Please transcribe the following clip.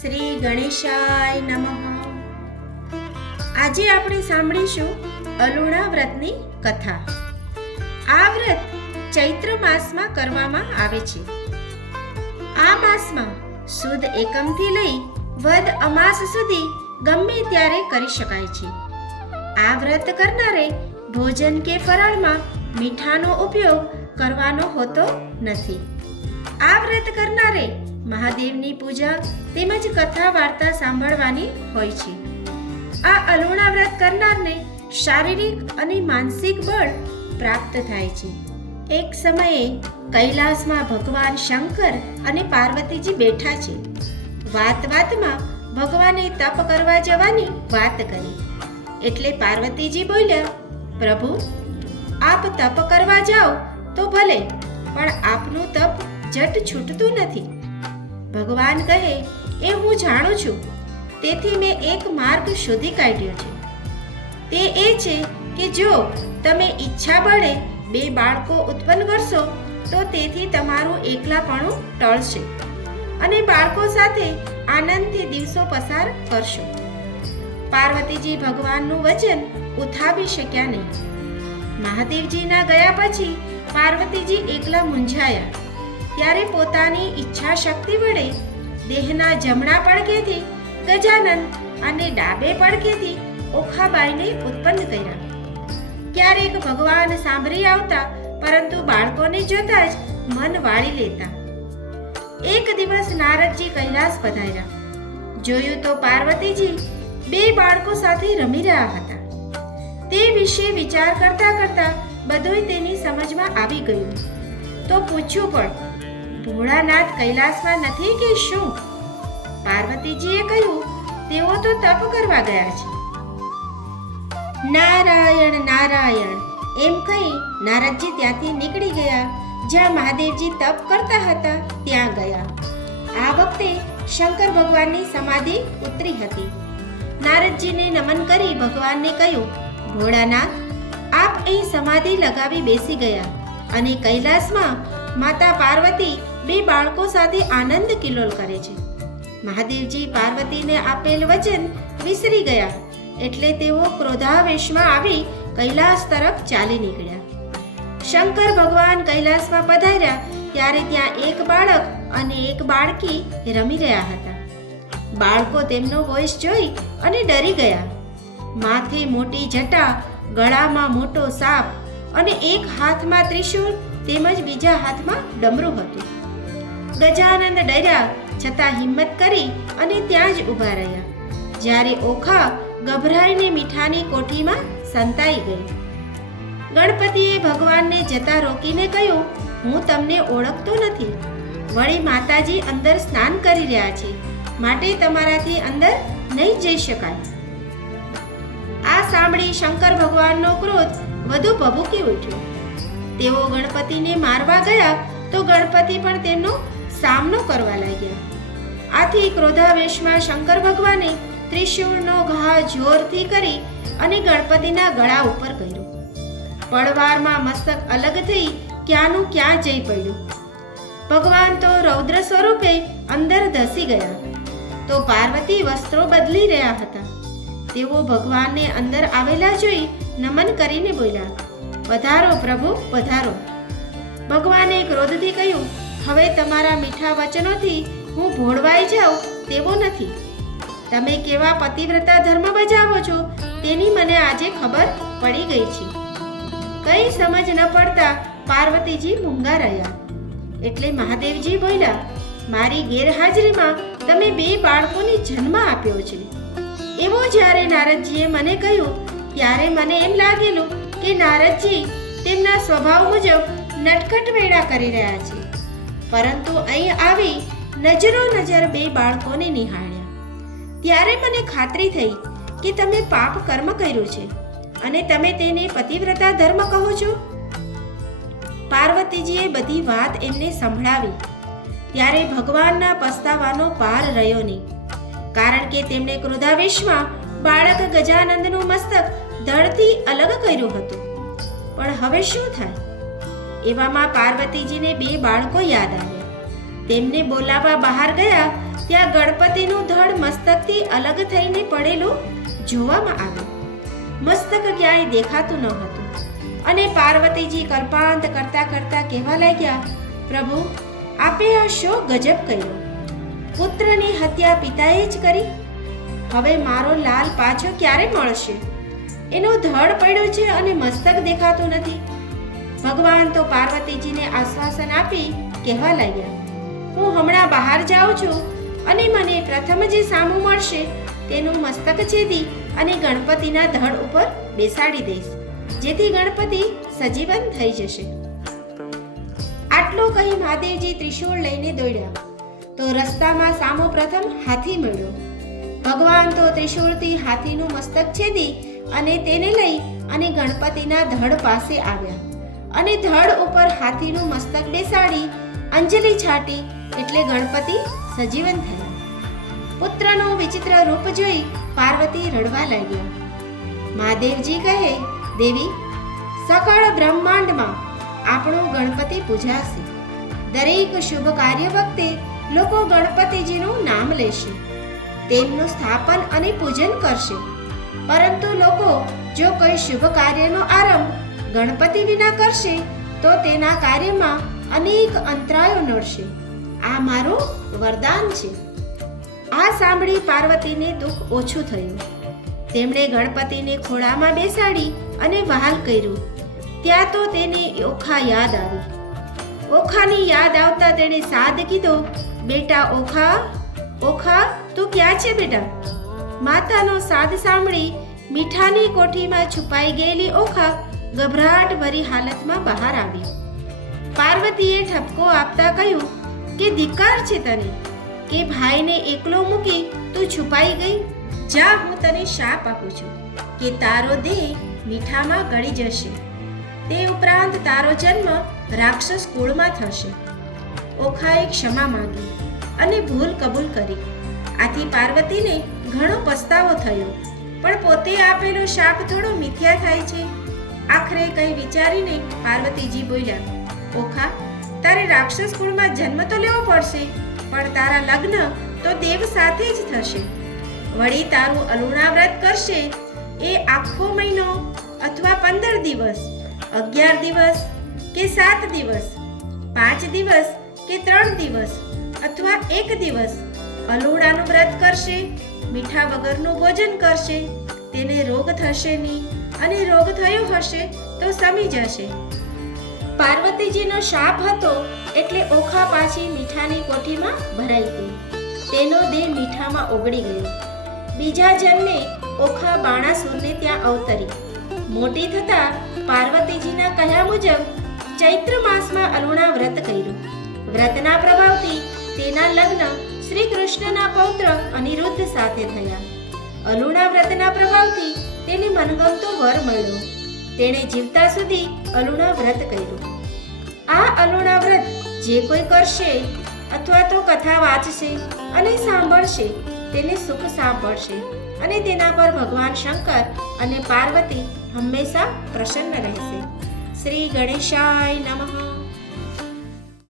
શ્રી ગણેશાય નમઃ. આજે આપણે સાંભળીશું અલુણા વ્રતની કથા. આ વ્રત ચૈત્ર માસમાં કરવામાં આવે છે. આ માસમાં સુદ એકમથી લઈ વદ અમાસ સુધી ગમે ત્યારે કરી શકાય છે. આ વ્રત કરનારે ભોજન કે ફરાળમાં મીઠાનો ઉપયોગ કરવાનો હોતો નથી. આ વ્રત કરનારે મહાદેવની પૂજા તેમજ કથા વાર્તા સાંભળવાની હોય છે. આ અલુણા વ્રત કરનારને શારીરિક અને માનસિક બળ પ્રાપ્ત થાય છે. એક સમયે કૈલાસમાં ભગવાન શંકર અને પાર્વતીજી બેઠા છે. વાત વાતમાં ભગવાને તપ કરવા જવાની વાત કરી. એટલે પાર્વતીજી બોલ્યા, પ્રભુ, આપ તપ કરવા જાઓ તો ભલે, પણ આપનું તપ જટ છૂટતું નથી. ભગવાન કહે, એ હું જાણું છું. તેથી મેં એક માર્ગ શોધી કાઢ્યો છે. તે એ છે કે જો તમે ઈચ્છા બળે બે બાળકો ઉત્પન્ન કરશો, તો તેથી તમારું એકલાપણું ટળશે અને બાળકો સાથે આનંદથી દિવસો પસાર કરશો. પાર્વતીજી ભગવાનનું વચન ઉથાવી શક્યા નહીં. મહાદેવજીના ગયા પછી પાર્વતીજી એકલા મૂંઝાયા. ત્યારે પોતાની ઈચ્છા શક્તિ વડે દેહના જમણા પડકેથી, ગજાનન અને ડાબે પડકેથી ઓખાબાઈને ઉત્પન્ન કર્યા. ક્યારેક ભગવાન સાંભળી આવતા, પરંતુ બાળકોને જોતા જ મન વાળી લેતા. એક દિવસ નારદજી કૈલાસ પધાર્યા. જોયું તો પાર્વતીજી બે બાળકો સાથે રમી રહ્યા હતા. તે વિશે વિચાર કરતા કરતા બધુંય તેની સમજમાં આવી ગયું. તો પૂછ્યું પણ ભોળાનાથ કૈલાસમાં નથી કે શું? પાર્વતીજીએ કહ્યું, તેઓ તો તપ કરવા ગયા છે. નારાયણ નારાયણ, એમ કહી નારદજી ત્યાંથી નીકળી ગયા. જ્યાં મહાદેવજી તપ કરતા હતા, ત્યાં ગયા. આ વખતે શંકર ભગવાનની સમાધિ ઉતરી હતી. નારદજીને નમન કરી ભગવાનને કહ્યું, ભોળાનાથ, આપ અહીં સમાધિ લગાવી બેસી ગયા અને કૈલાસમાં માતા પાર્વતી બે બાળકો સાથે આનંદ કિલોલ કરે છે. મહાદેવજી પાર્વતીને આપેલ વચન વિસરી ગયા એટલે તેઓ ક્રોધાવેશમાં આવી કૈલાસ તરફ ચાલી નીકળ્યા. શંકર ભગવાન કૈલાસમાં પધાર્યા ત્યારે ત્યાં એક બાળક અને એક બાળકી રમી રહ્યા હતા. બાળકો તેમનો વોઇસ જોઈ અને ડરી ગયા. માથે મોટી જટા, ગળામાં મોટો સાપ અને એક હાથમાં ત્રિશૂળ તેમજ બીજા હાથમાં ડમરું હતું. ગજાનંદ ડર્યા, છતાં હિંમત કરી અને ત્યાં જ ઊભા રહ્યા. જ્યારે ઓખા ગભરાઈને મીઠાની કોઠીમાં સંતાઈ ગઈ. ગણપતિએ ભગવાનને જતા રોકીને કહ્યું, હું તમને ઓળખતો નથી. વળી માતાજી અંદર સ્નાન કરી રહ્યા છે. માટે તમારાથી અંદર નહીં જઈ શકાય. આ સાંભળી શંકર ભગવાનનો ક્રોધ વધુ ભભૂકી ઉઠ્યો. તેઓ ગણપતિને મારવા ગયા તો ગણપતિ પણ તેમનો સામનો કરવા લાગ્યા. આથી ક્રોધાવેશમાં શંકર ભગવાને ત્રિશુળનો ઘા જોરથી કરી અને ગણપતિના ગળા ઉપર કર્યો. પડવારમાં મસ્તક અલગ થઈ ક્યાંનું ક્યાં જઈ પડ્યું. ભગવાન તો રૌદ્ર સ્વરૂપે અંદર ધસી ગયા. તો પાર્વતી વસ્ત્રો બદલી રહ્યા હતા. તેઓ ભગવાનને અંદર આવેલા જોઈ નમન કરીને બોલ્યા પધારો પ્રભુ પધારો ભગવાને ક્રોધથી કહ્યું, હવે તમારા મીઠા વચનોથી હું ભોળવાઈ જાઉં તેવો નથી. તમે કેવા પતિવ્રતા ધર્મ બજાવો છો તેની મને આજે ખબર પડી ગઈ છે. કઈ સમજ ન પડતા પાર્વતીજી મૂંગા રહ્યા. એટલે મહાદેવજી બોલ્યા, મારી ગેરહાજરીમાં તમે બે બાળકોને જન્મ આપ્યો છે. એવો જ્યારે નારદજીએ મને કહ્યું, ત્યારે મને એમ લાગેલું કે નારદજી તેમના સ્વભાવ મુજબ નટખટ મેળા કરી રહ્યા છે. પરંતુ અહીં આવી નજરો નજર બે બાળકોને નિહાળ્યા. ત્યારે મને ખાતરી થઈ કે તમે પાપ કર્મ કર્યું છે અને તમે તેને પતિવ્રતા ધર્મ કહો છો. પાર્વતીજીએ બધી વાત એમને સંભળાવી. ત્યારે ભગવાનના પસ્તાવાનો પાર રહ્યો નહીં. કારણ કે તેમણે ક્રોધાવેશમાં બાળક ગજાનંદનું મસ્તક ધડથી અલગ કર્યું હતું. પણ હવે શું થાય? એવામાં પાર્વતીજીને બે બાળકો યાદ આવ્યા. તેમને બોલાવવા બહાર ગયા, ત્યાં ગણપતિનું ધડ મસ્તકથી અલગ થઈને પડેલું જોવામાં આવ્યું. મસ્તક ક્યાંય દેખાતું ન હતું. અને પાર્વતીજી કલ્પાંત કરતા કરતા કહેવા લાગ્યા, પ્રભુ, આપે આ શો ગજબ કર્યો. પુત્રની હત્યા પિતાએ જ કરી. હવે મારો લાલ પાછો ક્યારે મળશે? એનો ધડ પડ્યો છે અને મસ્તક દેખાતું નથી. ભગવાન તો પાર્વતીજીને આશ્વાસન આપી કહેવા લાગ્યા હું હમણાં બહાર જાઉં છું અને મને પ્રથમ જે સામું મળશે તેનું મસ્તક છેદી અને ગણપતિના ધડ ઉપર બેસાડી દઈશ, જેથી ગણપતિ સજીવન થઈ જશે. આટલું કહી મહાદેવજી ત્રિશૂળ લઈને દોડ્યા. તો રસ્તામાં સામો પ્રથમ હાથી મળ્યો. ભગવાન તો ત્રિશૂળથી હાથીનું મસ્તક છેદી અને તેને લઈ અને ગણપતિના ધડ પાસે આવ્યા. અને ધડ ઉપર હાથીનું મસ્તક બેસાડી અંજલિ છાટી એટલે ગણપતિ સજીવન થયા. પુત્રનું વિચિત્ર રૂપ જોઈ પાર્વતી રડવા લાગ્યા. મહાદેવજી કહે, દેવી, સકળ બ્રહ્માંડમાં આપણો ગણપતિ પૂજાશે. દરેક શુભ કાર્ય વખતે લોકો ગણપતિજીનું નામ લેશે. તેમનું સ્થાપન અને પૂજન કરશે. પરંતુ લોકો જો કોઈ શુભ કાર્યનો આરંભ ગણપતિ વિના કરશે, તો તેના કાર્યમાં અનેક અંતરાયો નડશે. આ મારું વરદાન છે. આ સાંભળી પાર્વતીને દુઃખ ઓછું થયું. તેમણે ગણપતિને ખોળામાં બેસાડી અને વહાલ કર્યું. ત્યાં તો તેને ઓખા યાદ આવી. ઓખાની યાદ આવતા તેણે સાદ કીધો, બેટા ઓખા ઓખા, તું ક્યાં છે બેટા? માતાનો સાદ સાંભળી મીઠાની કોઠીમાં છુપાઈ ગયેલી ઓખા ગભરાટ ભરી હાલતમાં બહાર આવી. પાર્વતીએ ઠપકો આપતા કહ્યું કે ધિક્કાર છે તને, કે ભાઈને એકલો મૂકી તું છુપાઈ ગઈ? જા, હું તને શાપ આપું છું, કે તારો દેહ મીઠામાં ગળી જશે. તે ઉપરાંત તારો જન્મ રાક્ષસ કુળમાં થશે. ઓખાએ ક્ષમા માંગી અને ભૂલ કબૂલ કરી. આથી પાર્વતીને ઘણો પસ્તાવો થયો, પણ પોતે આપેલો શાપ થોડો મિથ્યા થાય છે. આખરે કંઈ વિચારીને પાર્વતીજી બોલ્યા, ઓખા, તારે રાક્ષસ કુળમાં જન્મ તો લેવો પડશે, પણ તારા લગ્ન તો દેવ સાથે જ થશે. વળી તારું અલુણા વ્રત કરશે એ આખો મહિનો અથવા પંદર દિવસ, અગિયાર દિવસ કે સાત દિવસ, પાંચ દિવસ કે ત્રણ દિવસ અથવા એક દિવસ અલુણાનું વ્રત કરશે મીઠા વગરનું ભોજન કરશે, તેને રોગ થશે નહીં અને રોગ થયો હશે તો સમી જશે. પાર્વતીજીનો શાપ હતો એટલે ઓખા પાછી મીઠાની કોઠીમાં ભરાઈ ગઈ. તેનો દેહ મીઠામાં ઓગળી ગયો. બીજા જન્મે ઓખા બાણાસુરને ત્યાં અવતરી. મોટી થતા પાર્વતીજીના કહ્યા મુજબ ચૈત્ર માસમાં અરુણા વ્રત કર્યું. વ્રતના પ્રભાવથી તેના લગ્ન શ્રી કૃષ્ણના પૌત્ર અનિરુદ્ધ સાથે થયા. અલુણા વ્રતના પ્રભાવથી તેને મનગમતો વર મળ્યો. તેણે જીવતા સુધી અલુણા વ્રત કર્યું. આ અલુણા વ્રત જે કોઈ કરશે અથવા તો કથા વાંચશે અને સાંભળશે, તેને સુખ સાંભળશે અને તેના પર ભગવાન શંકર અને પાર્વતી હંમેશા પ્રસન્ન રહેશે. શ્રી ગણેશાય નમઃ.